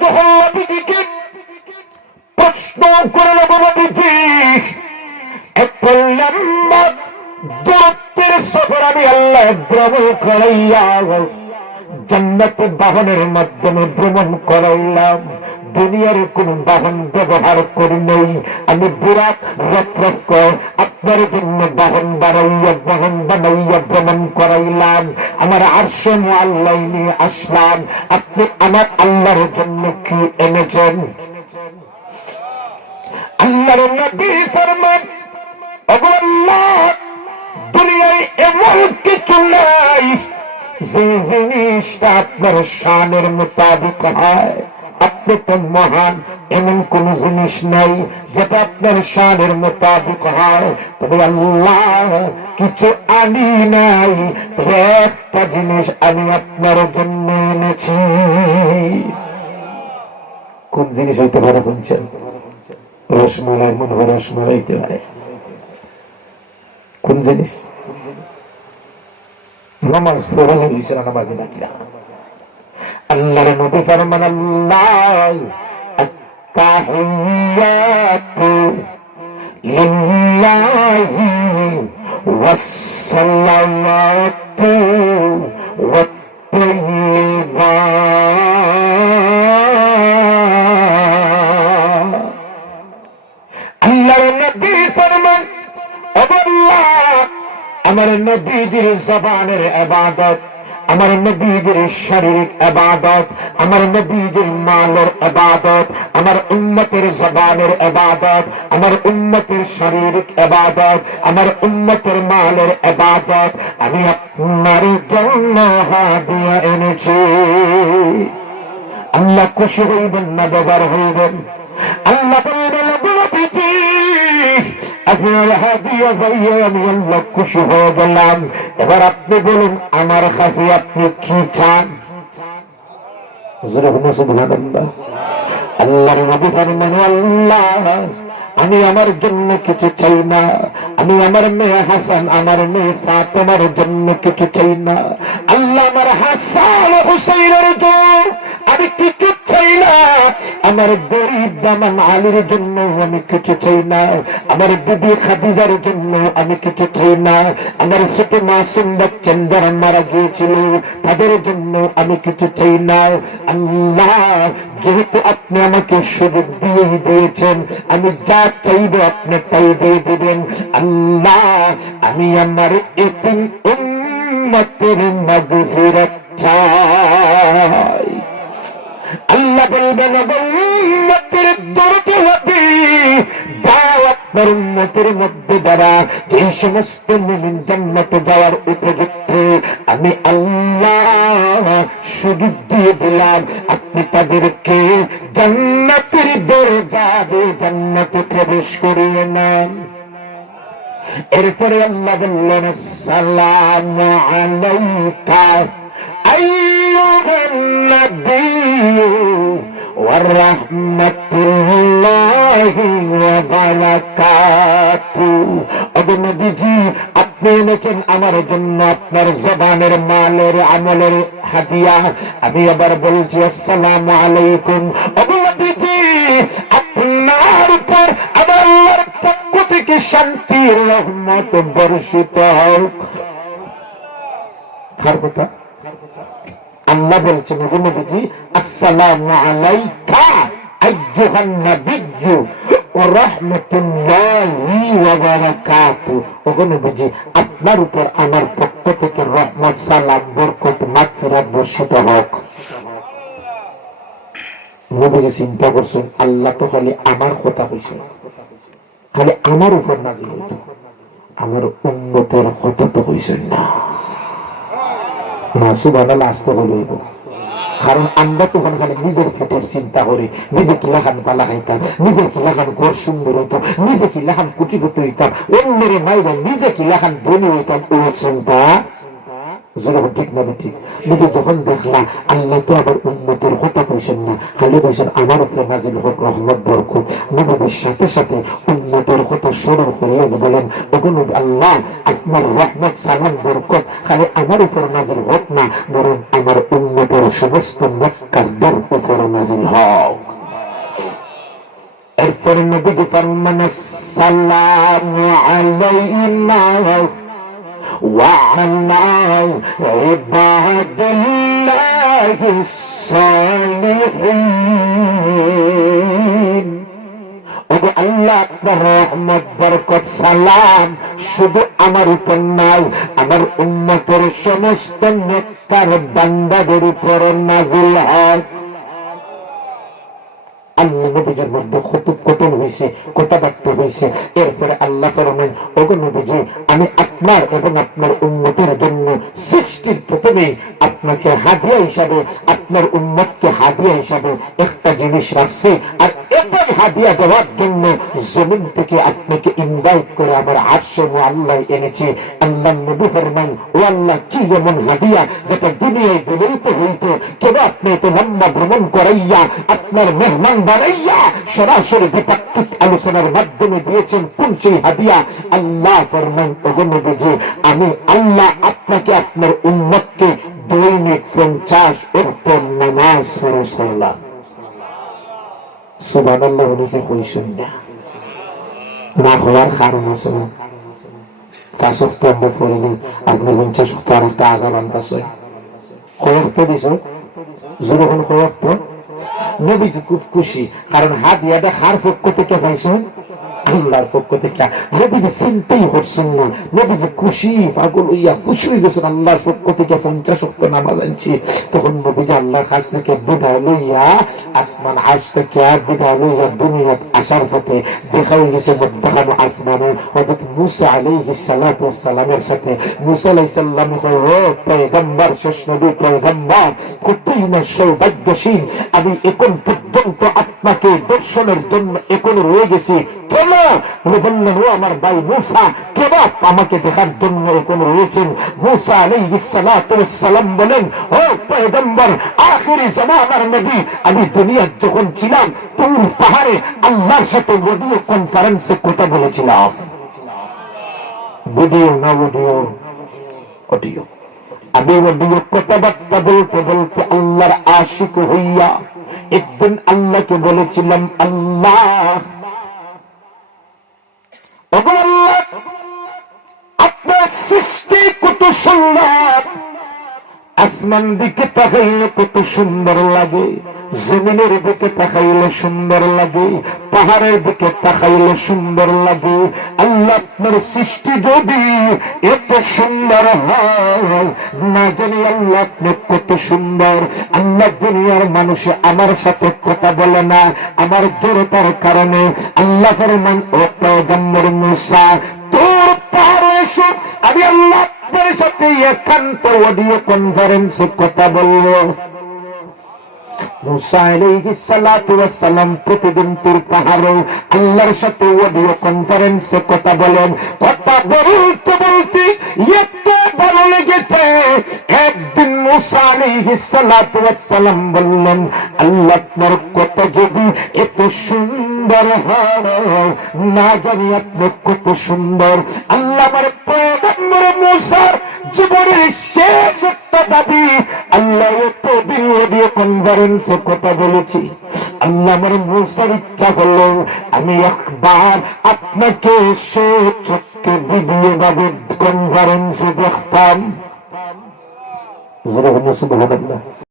যখন নবীজিকে প্রশ্ন করল, নবীজি একটা লম্বা দূরত্বের সফর আমি আল্লাহ ভ্রমণ করাইয়া জান্নাতি বাহনের মাধ্যমে ভ্রমণ করাইলাম, দুনিয়ার কোন বাহন ব্যবহার করি নাই। আমি বুরাক রথ আপনার জন্য বাহন বানাইয়া ভ্রমণ করাইলাম, আমার আরশ মুআল্লাই নিয়ে আসলাম। আপনি আমার আল্লাহর জন্য কি এনেছেন? আল্লাহর নবী ফরমান, ওগো আল্লাহ, দুনিয়ায় এমন কিছু নাই যে জিনিসটা আপনার শানের মোতাবিক হয়। আপনি তো মহান, এমন কোন জিনিস নাই যেটা আপনার শানের মোতাবিক হয়। তবে আল্লাহ কিছু আনি নাই, তবে একটা জিনিস আমি আপনার জন্য এনেছি। কোন জিনিস হইতে পারে বলছেন? রসমালাই, মনে হয় রসমালাই হইতে পারে। কোন জিনিস? নামাজ ফরজ হইছে না, নামাজ নাকিরা। আল্লাহর নবী ফরমান, আল্লাহ আত-তাহিয়াতু লিল্লাহি ওয়াস-সালাওয়াতু ওয়াত-তাইয়্যিবাত। আল্লাহর নবী ফরমান, আমার নবীজির জবানের ইবাদত, আমার নবীজির শারীরিক ইবাদত, আমার নবীজির মালের ইবাদত, আমার উম্মতের জবানের ইবাদত, আমার উম্মতের শারীরিক ইবাদত, আমার উম্মতের মালের ইবাদত আমি আপনার জন্য হাদিয়া এনেছি। আল্লাহ খুশি হইবেন না বেজার হইবেন? আল্লাহ বলবেন, নবীজি আপনার হাদিয়া পাইয়া আমি আল্লাহ খুশি হয়ে গেলাম। এবার আপনি বলুন আমার কাছে আপনি কি চান? আল্লাহর নবী ফরমান, আল্লাহ আমি আমার জন্য কিছু চাই না, আমি আমার মেয়ে হাসান, আমার মেয়ে ফাতেমার জন্য কিছু চাই না। আল্লাহ আমার হাসান হুসাইনের জন্য আমি কিছু চাই না, আমার গরিব দামান আলীর জন্য আমি কিছু চাই না, আমার বিবি খাদিজার জন্য আমি কিছু চাই না, আমার ছোট মাসুম বাচ্চা যারা মারা গিয়েছিল তাদের জন্য আমি কিছু চাই না। আল্লাহ যেহেতু আপনি আমাকে সুযোগ দিয়েছেন, আমি যা চাইব আপনি তাই দিয়ে দিবেন। আল্লাহ আমি আমার এতিম উম্মতের মাগফিরাত চাই। আল্লাহ বলবেন, উম্মতের দরদ হবে দাও আপনার উম্মতের মধ্যে দ্বারা যে সমস্ত মুমিন জান্নাতে যাওয়ার উপযুক্ত আমি আল্লাহ সুযোগ দিয়ে দিলাম, আপনি তাদেরকে জান্নাতের দরজা দিয়ে জান্নাতে প্রবেশ করিয়ে নেন। এরপরে আল্লাহ বললেন, আসসালামু আলাইকা আইয়ুহান নাবিয়্যু ওয়া রাহমাতুল্লাহি ওয়া বারাকাতুহু। ওগো নবীজি, আপনি এনেছেন আমার জন্য আপনার জবানের মালের আমলের হাদিয়া। আমি আবার বলছি, আসসালামু আলাইকুম। ওগো নবীজি, আপনার উপর আমার আল্লাহর পক্ষ থেকে শান্তির রহমত বর্ষিত হোক। কার কথা? আল্লাহ বলছেন, ওগো নবীজি, আসসালামু আলাইকা আইয়ুহান নাবিয়্যু ওয়া রাহমাতুল্লাহি ওয়া বারাকাতুহু। ওগো নবীজি, আপনার উপর আমার পক্ষ থেকে রহমত, সালাম, বরকত, মাগফিরাত বর্ষিত হোক। নবীজি চিন্তা করছেন, আল্লাহ তো খালি আমার কথা কইছে, খালি আমার উপর নাজিল হইত, আমার উম্মতের কথা তো কইছেন না। সুবহানাল্লাহ, আসতে বলব। কারণ আমরা তো খালি নিজের পেটের চিন্তা করি, নিজে কি লাগান পালা খাইতাম, নিজে কি লাগান ঘর সুন্দর হইতাম, নিজে কি লাগান কুটিপতি হইতাম, অন্যের মাইরা নিজে কি লাগান ধনী হইতাম, ও চিন্তা যেরকম ঠিক না ঠিক নবী যখন দেখলা আল্লাহ তো আবার উম্মতের কথা কইছেন না, খালি কইছেন আমার উপরে নাজিল হোক রহমত বরকত। নবীর সাথে সাথে উম্মতের কথা স্মরণ করিয়া বলেন, ওগো নবী আল্লাহ, আপনার রহমত সালাম বরকত খালি আমার উপর নাজিল হোক না, বরং আমার উম্মতের সমস্ত মক্কারদের উপর নাজিল হোক। এরপরে নবীজি ফরমান আসসালামু আলাইনা وعلى عباد الله الصالحين। ওগো আল্লাহ, আপনার রহমত বরকত সালাম শুধু আমার উপর নয়, আমার উম্মতের সমস্ত নেককার বান্দাদের উপর নাজিল হয়। আল্লাহ নবীজির মধ্যে কথোপকথন হয়েছে, কথাবার্তা হয়েছে। এরপরে আল্লাহ ফরমান, ওগো নবীজি, আমি আপনার এবং আপনার উম্মতের জন্য সৃষ্টির প্রথমেই আপনাকে হাদিয়া হিসাবে, আপনার উম্মতকে হাদিয়া হিসাবে একটা জিনিস রাখছি, আর এটাই হাদিয়া দেওয়ার জন্য জমিন থেকে আপনাকে ইনভাইট করে আমার আরশে মুআল্লায় এনেছি। আল্লাহ নবী ফরমান, ও আল্লাহ, কি এমন হাদিয়া যেটা দুনিয়ায় ব্যবহৃত হইত, কেন আপনি এত লম্বা ভ্রমণ করাইয়া আপনার মেহমান বানাইয়া সরাসরি দ্বিপাক্ষিক আলোচনার মাধ্যমে দিয়েছেন, কোন সেই হাদিয়া? আল্লাহ ফরমান, ওগো নবীজি, আমি আল্লাহ আপনাকে আপনার উম্মতকে দৈনিক 50 ওয়াক্ত নামাজ ফরজ করলাম। সুবহানাল্লাহ, অনেকে কইছেন না, না হওয়ার কারণ আছে না। 5 ওয়াক্ত আমরা পড়িনি, আপনি 50 ওয়াক্ত আর একটা আজান আছে। কয় ওয়াক্ত দিছে? যখন কয় ওয়াক্ত? নবীজি খুব খুশি, কারণ হাদিয়াটা কার পক্ষ থেকে পাইছেন? আল্লাহর পক্ষ থেকে। নবীজি চিন্তাই করছেন না, নবীজি খুশি, পাগল হইয়া খুশি হয়ে গেছেন, আল্লাহর পক্ষ থেকে 50 ওয়াক্ত নামাজ আনছি। তখন নবীজি আল্লাহর কাছ থেকে বিদায় লইয়া আসমান আরশ থেকে বিদায় লইয়া দুনিয়াত আসার পথে দেখা হয়ে গেছে মধ্যখানে আসমানে হযরত মূসা আলাইহিস সালাতু ওয়াস সালামের সাথে। মূসা আলাইহিস সালাম কয়, ও পয়গম্বর, শেষ নবী পয়গম্বর, কতই না সৌভাগ্যশীল, আমি এখন পর্যন্ত আপনাকে দর্শনের জন্য এখন রয়ে গেছি। কেন? উনি বললেন, ও আমার ভাই মূসা, কেন আমাকে দেখার জন্য এখন রয়েছেন? মূসা আলাইহিস সালাতু ওয়াস সালাম বলেন, ও পয়গম্বর, আখিরি জামানার নবী, আমি দুনিয়ায় যখন ছিলাম তুর পাহাড়ে আল্লাহর সাথে ভিডিও কনফারেন্সে কথা বলেছিলাম। ভিডিও না ভিডিও, অডিও। আমি ভিডিও কথাবার্তা বলতে বলতে আল্লাহর আশিক হইয়া একদিন আল্লাহকে বলেছিলাম, আল্লাহ, আপনার সৃষ্টি কত সুন্দর, আসমান দিকে তাকাইলে কত সুন্দর লাগে, জমিনের দিকে তাকাইলে সুন্দর লাগে, পাহাড়ের দিকে তাকাইলে সুন্দর লাগে। আল্লাহ, আপনার সৃষ্টি যদি এত সুন্দর হয়, না জানি আল্লাহ আপনি কত সুন্দর। আল্লাহ, দুনিয়ার মানুষে আমার সাথে কথা বলে না আমার জড়তার কারণে। আল্লাহ ফরমান, ও পয়গম্বর মূসা, তোর পাহাড়ে এসে আমি আল্লাহ আপনার সাথে একান্ত অডিও কনফারেন্সে কথা বলবো। মূসা আলাইহিস সালাতু ওয়াস সালাম প্রতিদিন তুর পাহাড়ে আল্লাহর সাথে অডিও কনফারেন্সে কথা বলেন। কথা বলতে বলতে এত ভালো লেগেছে, একদিন মূসা আলাইহিস সালাতু ওয়াস সালাম বললেন, আল্লাহ, আপনার কথা যদি এত সুন্দর হয়, না জানি আপনি কত সুন্দর। আল্লাহ আমার পয়গম্বর মূসার জীবনের শেষ একটা দাবি, আল্লাহ এত দিন অডিও কনফারেন্সে কথা বলেছি, আল্লাহ আমার মূসার ইচ্ছা হলো আমি একবার আপনাকে চোখকে ভিডিও ভাবে কনফারেন্সে দেখতাম।